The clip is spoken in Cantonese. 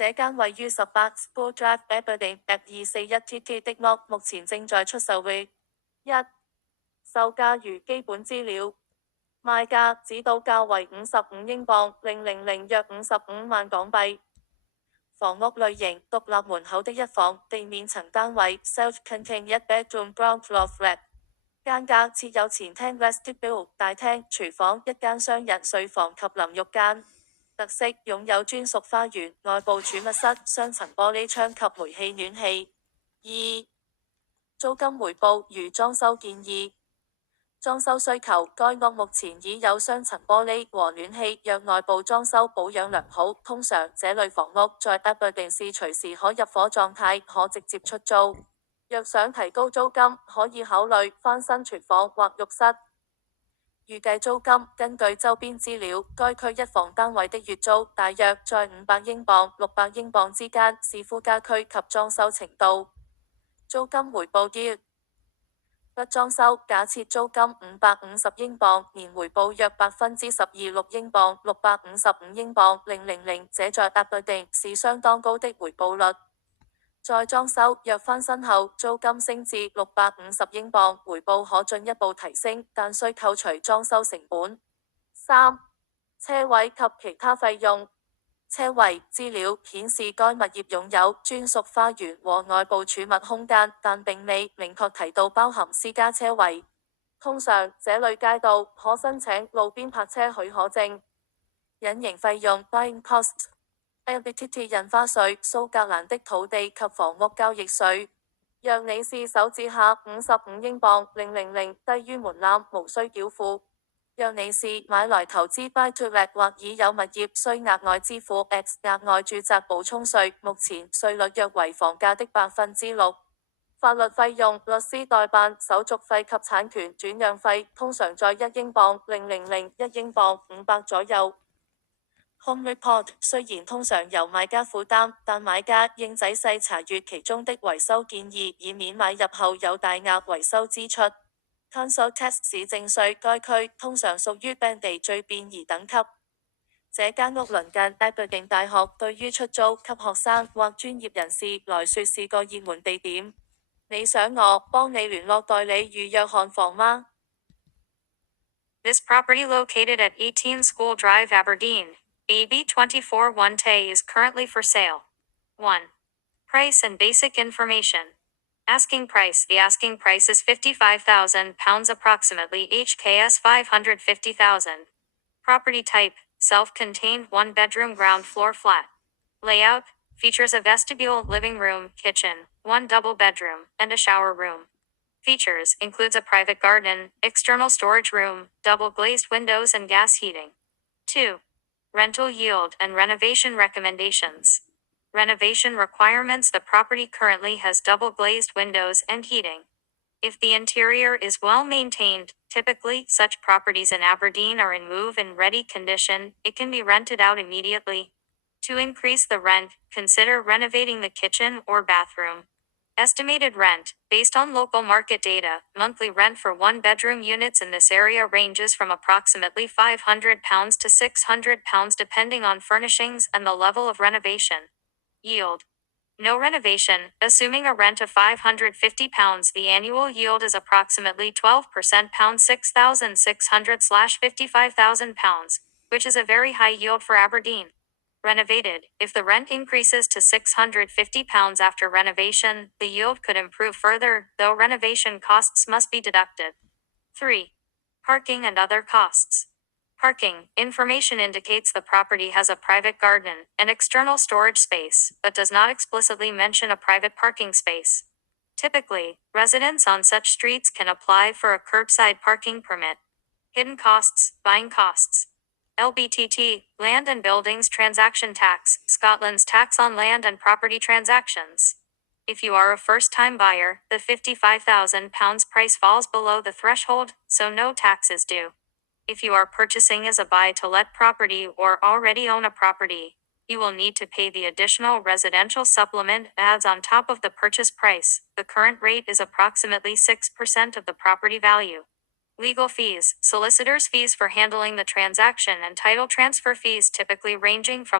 這間位於18 School Drive Aberdeen F241TT 的屋目前正在出售域。一、售價如基本資料。賣價指導價為55英鎊000約55萬港幣。房屋類型獨立門口的一房地面層單位 Self-contained 1 bedroom ground floor flat。間隔設有前廳 vestibule 大廳、廚房、一間雙人睡房及淋浴間。特色擁有專屬花園、外部儲物室、雙層玻璃窗及煤氣暖氣。二、租金回報如裝修建議。裝修需求，該屋目前已有雙層玻璃和暖氣，若外部裝修保養良好，通常這類房屋在 Aberdeen 是隨時可入伙狀態，可直接出租。若想提高租金，可以考慮翻新廚房或浴室。預計租金，根據周邊資料，該區一房單位的月租大約在500英鎊、600英鎊之間，視乎家居及裝修程度。租金回報yield。不裝修，假設租金550英鎊，年回報約12.6%，6英鎊655英鎊000，這在 Aberdeen 是相當高的回報率。再裝修，若翻新後租金升至650英鎊，回報可進一步提升，但需扣除裝修成本。三、車位及其他費用。車位資料顯示該物業擁有專屬花園和外部儲物空間，但並未明確提到包含私家車位。通常這類街道可申請路邊泊車許可證。隱形費用 Buying costs。LBTT 印花稅、蘇格蘭的土地及房屋交易稅。若你是首置客55英鎊000，低於門檻，無需繳付。若你是買來投資 Buy to Let 或已有物業，需額外支付 X 額外住宅補充稅，目前稅率約為房價的6%。法律費用、律師代辦、手續費及產權轉讓費通常在1英鎊000 1英鎊500左右。Home Report 雖然通常由賣家負擔，但買家應仔細查閱其中的維修建議，以免買入後有大額維修支出。Council Tax 市政稅該區通常屬於本地最便宜等級。這間屋鄰近 Aberdeen 大學，對於出租給學生或專業人士來說是個熱門地點。你想我幫你聯絡代理預約看房嗎？ This property located at 18 School Drive, Aberdeen, AB24 1T is currently for sale. 1. Price and basic information. Asking price. The asking price is £55,000, approximately HKS 550,000. Property type, self-contained 1-bedroom ground floor flat. Layout, features a vestibule, living room, kitchen, 1 double bedroom, and a shower room. Features, includes a private garden, external storage room, double glazed windows and gas heating. 2. Rental yield and renovation recommendations. Renovation requirements. The property currently has double glazed windows and heating. If the interior is well maintained, typically such properties in Aberdeen are in move-in ready condition, it can be rented out immediately. To increase the rent, consider renovating the kitchen or bathroom. Estimated rent, based on local market data, monthly rent for 1-bedroom units in this area ranges from approximately £500 to £600 depending on furnishings and the level of renovation. Yield. No renovation, assuming a rent of £550, the annual yield is approximately 12%, £6,600/£55,000, which is a very high yield for Aberdeen. Renovated, if the rent increases to £650 after renovation, the yield could improve further, though renovation costs must be deducted. 3. Parking and other costs. Parking information indicates the property has a private garden and external storage space, but does not explicitly mention a private parking space. Typically, residents on such streets can apply for a curbside parking permit. Hidden costs, buying costs. LBTT, Land and Buildings Transaction Tax, Scotland's tax on land and property transactions. If you are a first-time buyer, the £55,000 price falls below the threshold, so no tax is due. If you are purchasing as a buy-to-let property or already own a property, you will need to pay the additional residential supplement adds on top of the purchase price. The current rate is approximately 6% of the property value. Legal fees, solicitors' fees for handling the transaction and title transfer fees typically ranging from